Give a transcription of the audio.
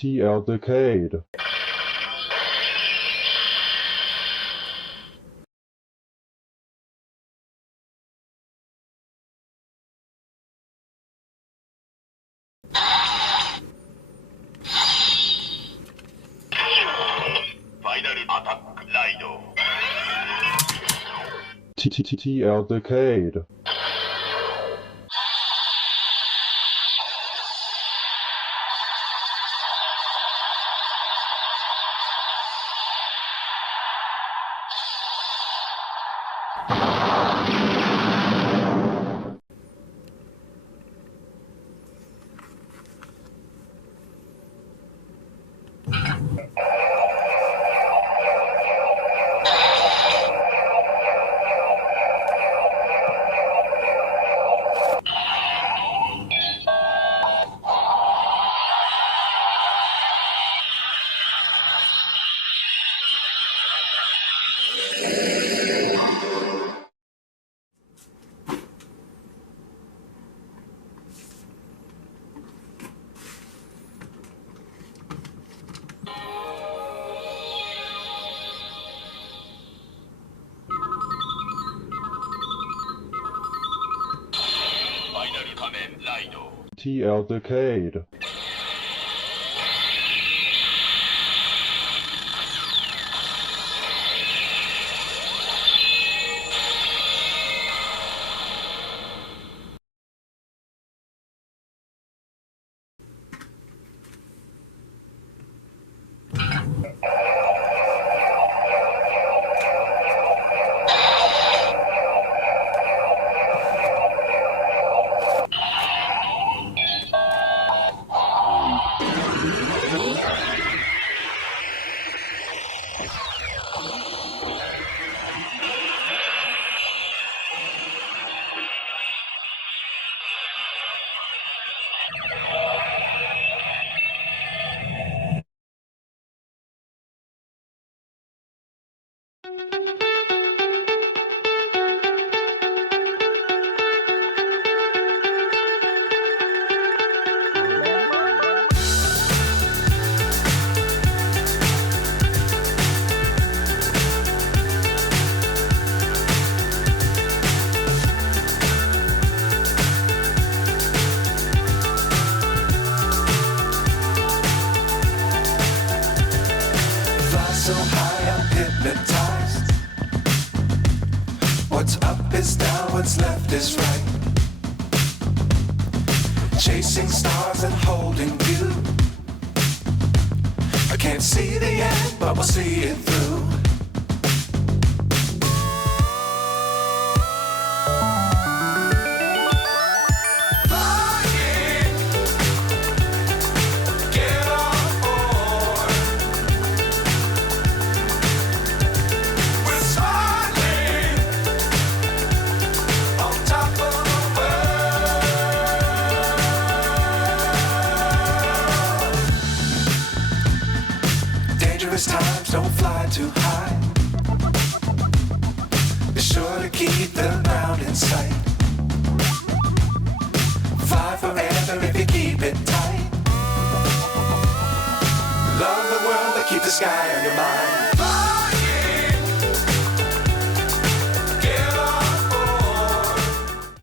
TL Decade. TL Decade. TL Decade. So high I'm hypnotized. What's up is down, what's left is right. Chasing stars and holding you. I can't see the end, but we'll see it through. Times don't fly too high. Be sure to keep the ground in sight. Fly forever if you keep it tight. Love the world, but keep the sky on your mind.